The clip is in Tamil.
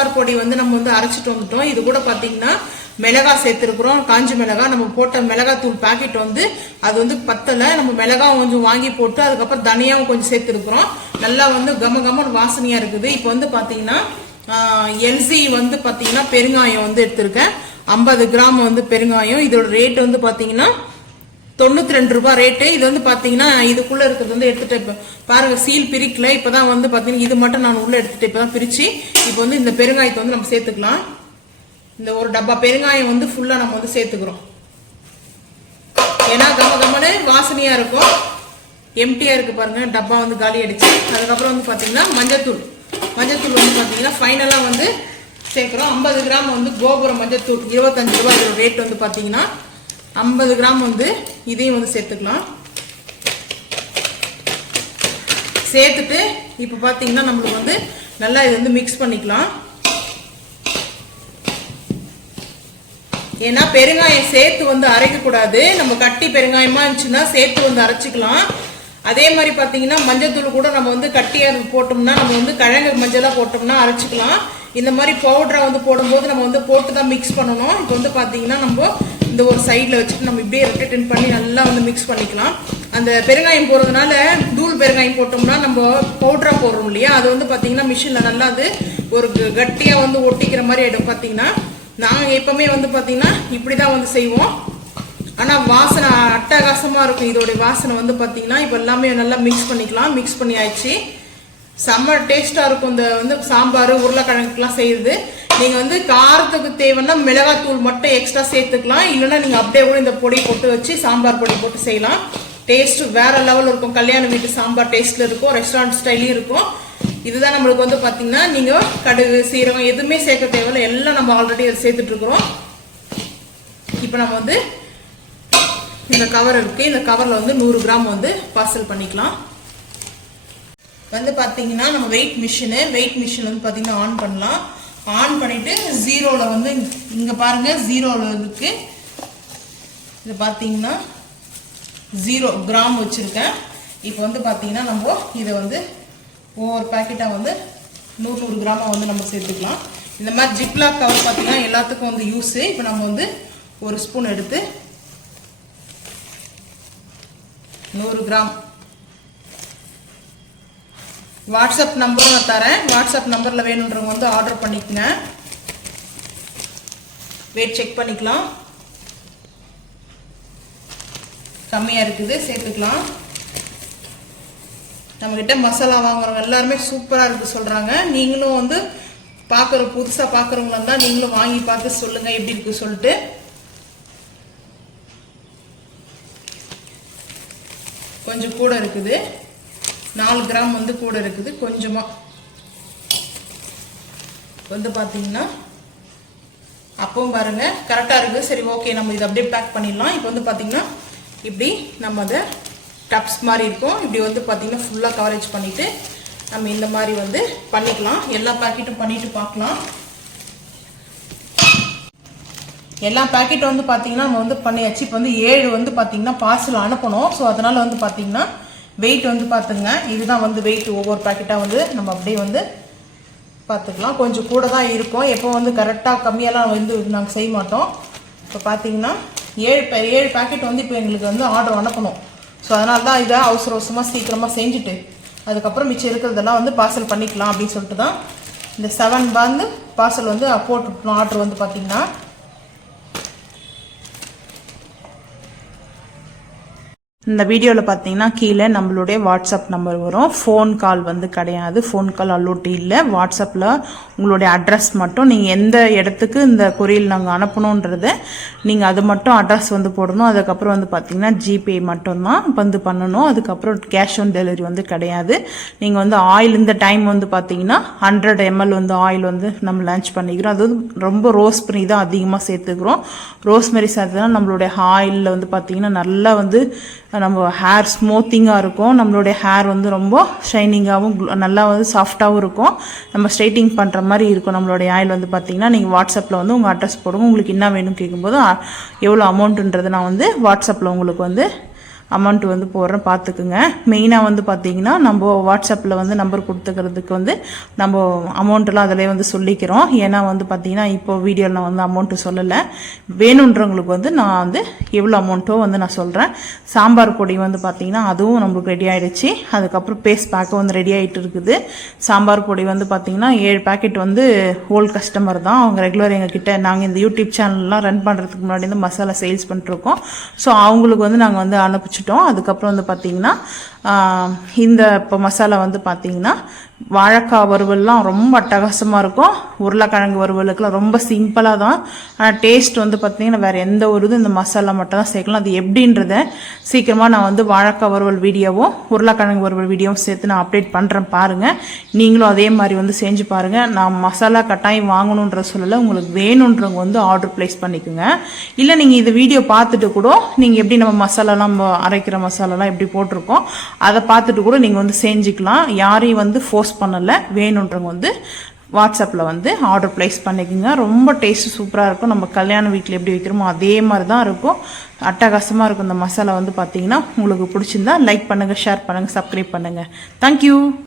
சாம்பார் பொடி வந்து நம்ம வந்து அரைச்சிட்டு வந்துட்டோம். இது கூட பாத்தீங்கன்னா மிளகா சேர்த்துருக்குறோம். காஞ்சி மிளகா நம்ம போட்ட மிளகாத்தூள் பாக்கெட் வந்து அது வந்து பத்தலை. நம்ம மிளகாவும் கொஞ்சம் வாங்கி போட்டு அதுக்கப்புறம் தனியாவும் கொஞ்சம் சேர்த்துருக்குறோம். நல்லா வந்து கம வாசனையா இருக்குது. இப்போ வந்து பாத்தீங்கன்னா எல்சி வந்து பாத்தீங்கன்னா பெருங்காயம் வந்து எடுத்திருக்கேன். 50 கிராம் வந்து பெருங்காயம். இதோட ரேட் வந்து பாத்தீங்கன்னா 92 ரூபாய் ரேட்டு. இது வந்து பாத்தீங்கன்னா இதுக்குள்ள இருக்கிறது வந்து எடுத்துட்டு பாருங்க, சீல் பிரிக்கல. இப்பதான் வந்து பாத்தீங்கன்னா இது மட்டும் நான் உள்ள எடுத்துட்டு இப்பதான் பிரிச்சு இப்போ வந்து இந்த பெருங்காயத்தை வந்து நம்ம சேர்த்துக்கலாம். இந்த ஒரு டப்பா பெருங்காயம் வந்து ஃபுல்லா நம்ம வந்து சேர்த்துக்கிறோம். ஏன்னா கமன்னு வாசனையா இருக்கும். எம்டியா இருக்கு பாருங்க, டப்பா வந்து காலி அடிச்சு. அதுக்கப்புறம் வந்து பாத்தீங்கன்னா மஞ்சத்தூள் வந்து பாத்தீங்கன்னா ஃபைனலா வந்து சேர்க்கிறோம். 50 கிராம் வந்து கோபுரம் மஞ்சத்தூள் 25 ரூபாய். இதோட ரேட் வந்து பாத்தீங்கன்னா 50 கிராம் வந்து இதையும் வந்து சேர்த்துக்கலாம். சேர்த்துட்டு இப்ப பாத்தீங்கன்னா நம்மளுக்கு வந்து நல்லா இது வந்து மிக்ஸ் பண்ணிக்கலாம். ஏன்னா பெருங்காயம் சேர்த்து வந்து அரைக்க கூடாது. நம்ம கட்டி பெருங்காயமா இருந்துச்சுன்னா சேர்த்து வந்து அரைச்சிக்கலாம். அதே மாதிரி பாத்தீங்கன்னா மஞ்சத்தூள் கூட நம்ம வந்து கட்டியா போட்டோம்னா நம்ம வந்து கிழங்கு மஞ்சளா போட்டோம்னா அரைச்சிக்கலாம். இந்த மாதிரி பவுடரா வந்து போடும்போது நம்ம வந்து போட்டு தான் மிக்ஸ் பண்ணணும். இப்போ வந்து பாத்தீங்கன்னா நம்ம இந்த ஒரு சைடில் வச்சுட்டு நம்ம இப்படியே ரொட்டேட் பண்ணி நல்லா வந்து மிக்ஸ் பண்ணிக்கலாம். அந்த பெருங்காயம் போடுறதுனால தூள் பெருங்காயம் போட்டோம்னா நம்ம பவுடரா போடுறோம் இல்லையா, அது வந்து பாத்தீங்கன்னா மிஷின்ல நல்லா அது ஒரு கட்டியா வந்து ஒட்டிக்கிற மாதிரி ஆயிடும். பாத்தீங்கன்னா நாங்கள் எப்பவுமே வந்து பாத்தீங்கன்னா இப்படிதான் வந்து செய்வோம். ஆனா வாசனை அட்டகாசமா இருக்கும். இதோட வாசனை வந்து பாத்தீங்கன்னா இப்ப எல்லாமே நல்லா மிக்ஸ் பண்ணிக்கலாம். மிக்ஸ் பண்ணி ஆயிடுச்சு. செம்ம டேஸ்டா இருக்கும். இந்த வந்து சாம்பார் உருளைக்கிழங்குலாம் செய்யுது. நீங்க வந்து காரத்துக்கு தேவைன்னா மிளகாத்தூள் மட்டும் எக்ஸ்ட்ரா சேர்த்துக்கலாம். இல்லைன்னா நீங்க அப்படியே கூட இந்த பொடி போட்டு வச்சு சாம்பார் பொடி போட்டு செய்யலாம். டேஸ்ட் வேற லெவல் இருக்கும். கல்யாண வீட்டு சாம்பார் டேஸ்ட்ல இருக்கும், ரெஸ்டாரண்ட் ஸ்டைலையும் இருக்கும். இதுதான் நம்மளுக்கு வந்து பாத்தீங்கன்னா நீங்க கடுகு சீரகம் எதுவுமே சேர்க்க தேவையில்லை. எல்லாம் நம்ம ஆல்ரெடி அதை சேர்த்துட்டு இருக்கிறோம். இப்போ நம்ம வந்து இந்த கவர் இருக்கு, இந்த கவர்ல வந்து 100 கிராம் வந்து பார்சல் பண்ணிக்கலாம். வந்து பாத்தீங்கன்னா நம்ம வெயிட் மிஷின் வந்து பாத்தீங்கன்னா ஆன் பண்ணலாம். ஆன் பண்ணிட்டு ஜீரோல வந்து இங்க பாருங்க, ஜீரோல இருக்கு. இது பாத்தீங்கன்னா 0 கிராம் வச்சிருக்கேன். இப்போ வந்து பாத்தீங்கன்னா நம்ம இதை வந்து ஒவ்வொரு பேக்கெட்டா வந்து 100 கிராமா வந்து நம்ம சேர்த்துக்கலாம். இந்த மாதிரி ஜிப்லாக் கவர் பாத்தீங்கன்னா எல்லாத்துக்கும் வந்து யூஸ். இப்போ நம்ம வந்து ஒரு ஸ்பூன் எடுத்து 100 கிராம் வாட்ஸ்அப் நம்பரும் நான் தரேன். வாட்ஸ்அப் நம்பர்ல வேணுன்றவங்க வந்து ஆர்டர் பண்ணிக்கங்க. வெயிட் செக் பண்ணிக்கலாம். கம்மியா இருக்குது, சேர்த்துக்கலாம். நம்ம கிட்ட மசாலா வாங்குறவங்க எல்லாருமே சூப்பரா இருக்கு சொல்றாங்க. நீங்களும் வந்து புதுசா பாக்குறவங்களா இருந்தா நீங்களும் வாங்கி பார்த்து சொல்லுங்க எப்படி இருக்கு சொல்லிட்டு. கொஞ்சம் கூட இருக்குது, 4 கிராம் வந்து கூட இருக்குது. கொஞ்சமா வந்து பாத்தீங்கன்னா அப்பவும் பாருங்க கரெக்டா இருக்கு. சரி ஓகே, நம்ம இதை அப்படியே பேக் பண்ணிடலாம். இப்போ வந்து பாத்தீங்கன்னா இப்படி நம்ம அதை டப்ஸ் மாதிரி இருக்கும். இப்படி வந்து பாத்தீங்கன்னா ஃபுல்லா கவரேஜ் பண்ணிட்டு நம்ம இந்த மாதிரி வந்து பண்ணிக்கலாம். எல்லா பேக்கெட்டும் பண்ணிட்டு பார்க்கலாம். எல்லா பேக்கெட் வந்து பாத்தீங்கன்னா நம்ம வந்து பண்ணியாச்சு. இப்போ வந்து 7 வந்து பாத்தீங்கன்னா பார்சல் அனுப்பணும். ஸோ அதனால வந்து பாத்தீங்கன்னா வெயிட் வந்து பாத்துங்க. இதுதான் வந்து வெயிட். ஒவ்வொரு பேக்கெட்டா வந்து நம்ம அப்படியே வந்து பார்த்துக்கலாம். கொஞ்சம் கூட தான் இருக்கும். எப்போ வந்து கரெக்டாக கம்மியெல்லாம் வந்து நாங்கள் செய்ய மாட்டோம். இப்போ பார்த்தீங்கன்னா 7 பேக்கெட் வந்து இப்போ எங்களுக்கு வந்து ஆர்டர் அனுப்பணும். ஸோ அதனால தான் இதை அவசரமாக சீக்கிரமாக செஞ்சுட்டு அதுக்கப்புறம் மிச்சம் இருக்கிறதெல்லாம் வந்து பார்சல் பண்ணிக்கலாம் அப்படின்னு சொல்லிட்டு தான் இந்த 7 வந்து பார்சல் வந்து போட்டுட்டோம். ஆர்டர் வந்து பார்த்தீங்கன்னா இந்த வீடியோவில் பார்த்தீங்கன்னா கீழே நம்மளுடைய வாட்ஸ்அப் நம்பர் வரும். ஃபோன் கால் வந்து கிடையாது, ஃபோன் கால் அலோட் இல்லை. வாட்ஸ்அப்பில் உங்களுடைய அட்ரஸ் மட்டும் நீங்கள் எந்த இடத்துக்கு இந்த கொரியல் நாங்கள் அனுப்பணுன்றதை நீங்கள் அது மட்டும் அட்ரஸ் வந்து போடணும். அதுக்கப்புறம் வந்து பார்த்தீங்கன்னா ஜிபே மட்டும்தான் வந்து பண்ணணும். அதுக்கப்புறம் கேஷ் ஆன் டெலிவரி வந்து கிடையாது. நீங்கள் வந்து ஆயில் இந்த டைம் வந்து பார்த்தீங்கன்னா 100 ml வந்து ஆயில் வந்து நம்ம லன்ச் பண்ணிக்கிறோம். அது வந்து ரொம்ப ரோஸ்மெரி தான் அதிகமாக சேர்த்துக்கிறோம். ரோஸ்மெரி சேர்த்துனா நம்மளுடைய ஆயிலில் வந்து பார்த்தீங்கன்னா நல்லா வந்து நம்ம ஹேர் ஸ்மூத்திங்காக இருக்கும். நம்மளுடைய ஹேர் வந்து ரொம்ப ஷைனிங்காகவும் நல்லா வந்து சாஃப்டாகவும் இருக்கும். நம்ம ஸ்ட்ரைட்டிங் பண்ணுற மாதிரி இருக்கும். நம்மளுடைய ஆயில் வந்து பார்த்தீங்கன்னா நீங்கள் வாட்ஸ்அப்பில் வந்து உங்கள் அட்ரஸ் போடுங்க. உங்களுக்கு என்ன வேணும் கேட்கும்போது எவ்வளோ அமௌண்ட்டுன்றது நான் வந்து வாட்ஸ்அப்பில் உங்களுக்கு வந்து அமௌண்ட் வந்து போடுறேன், பார்த்துக்குங்க. மெயினாக வந்து பார்த்தீங்கன்னா நம்ம வாட்ஸ்அப்பில் வந்து நம்பர் கொடுத்துக்கிறதுக்கு வந்து நம்ம அமௌண்ட்டெல்லாம் அதிலே வந்து சொல்லிக்கிறோம். ஏன்னா வந்து பார்த்தீங்கன்னா இப்போ வீடியோவில் நான் வந்து அமௌண்ட்டு சொல்லலை. வேணுன்றவங்களுக்கு வந்து நான் வந்து எவ்வளோ அமௌண்ட்டோ வந்து நான் சொல்கிறேன். சாம்பார் பொடி வந்து பார்த்தீங்கன்னா அதுவும் நம்மளுக்கு ரெடி ஆகிடுச்சு. அதுக்கப்புறம் பேஸ்ட் பேக்கும் வந்து ரெடி ஆகிட்டு இருக்குது. சாம்பார் பொடி வந்து பார்த்தீங்கன்னா 7 பேக்கெட் வந்து ஓல்டு கஸ்டமர் தான். அவங்க ரெகுலர் எங்ககிட்ட நாங்கள் இந்த யூடியூப் சேனல்லாம் ரன் பண்ணுறதுக்கு முன்னாடி வந்து மசாலா சேல்ஸ் பண்ணிட்டுருக்கோம். ஸோ அவங்களுக்கு வந்து நாங்கள் வந்து அனுப்பிச்சிட்டோம். அதுக்கப்புறம் வந்து பார்த்திங்கன்னா இந்த இப்போ மசாலா வந்து பார்த்திங்கன்னா வாழைக்காய் வறுவல்லாம் ரொம்ப அட்டகாசமாக இருக்கும். உருளைக்கிழங்கு வறுவலுக்குலாம் ரொம்ப சிம்பிளாக தான். ஆனால் டேஸ்ட் வந்து பார்த்திங்கன்னா வேறு எந்த ஒரு இது இந்த மசாலா மட்டும் தான் சேர்க்கலாம். அது எப்படின்றத சீக்கிரமாக நான் வந்து வாழைக்காய் வறுவல் வீடியோவும் உருளைக்கிழங்கு வறுவல் வீடியோவும் சேர்த்து நான் அப்டேட் பண்ணுறேன், பாருங்கள். நீங்களும் அதே மாதிரி வந்து செஞ்சு பாருங்கள். நான் மசாலா கட்டாயம் வாங்கணுன்ற சொல்லலை, உங்களுக்கு வேணுன்றவங்க வந்து ஆர்டர் ப்ளேஸ் பண்ணிக்கோங்க. இல்லை நீங்கள் இந்த வீடியோ பார்த்துட்டு கூட நீங்கள் எப்படி நம்ம மசாலாலாம் அரைக்கிற மசாலாலாம் எப்படி போட்டிருக்கோம் அதை பார்த்துட்டு கூட நீங்கள் வந்து செஞ்சுக்கலாம். யாரையும் வந்து ஃபோர்ஸ் பண்ணலை. வேணுன்றவங்க வந்து வாட்ஸ்அப்பில் வந்து ஆர்டர் ப்ளேஸ் பண்ணிக்கோங்க. ரொம்ப டேஸ்ட்டு சூப்பராக இருக்கும். நம்ம கல்யாண வீட்டில் எப்படி வைக்கிறோமோ அதே மாதிரி தான் இருக்கும். அட்டகாசமாக இருக்கும். இந்த மசாலா வந்து பார்த்தீங்கன்னா உங்களுக்கு பிடிச்சிருந்தா லைக் பண்ணுங்கள், ஷேர் பண்ணுங்கள், சப்ஸ்கிரைப் பண்ணுங்கள். தேங்க்யூ.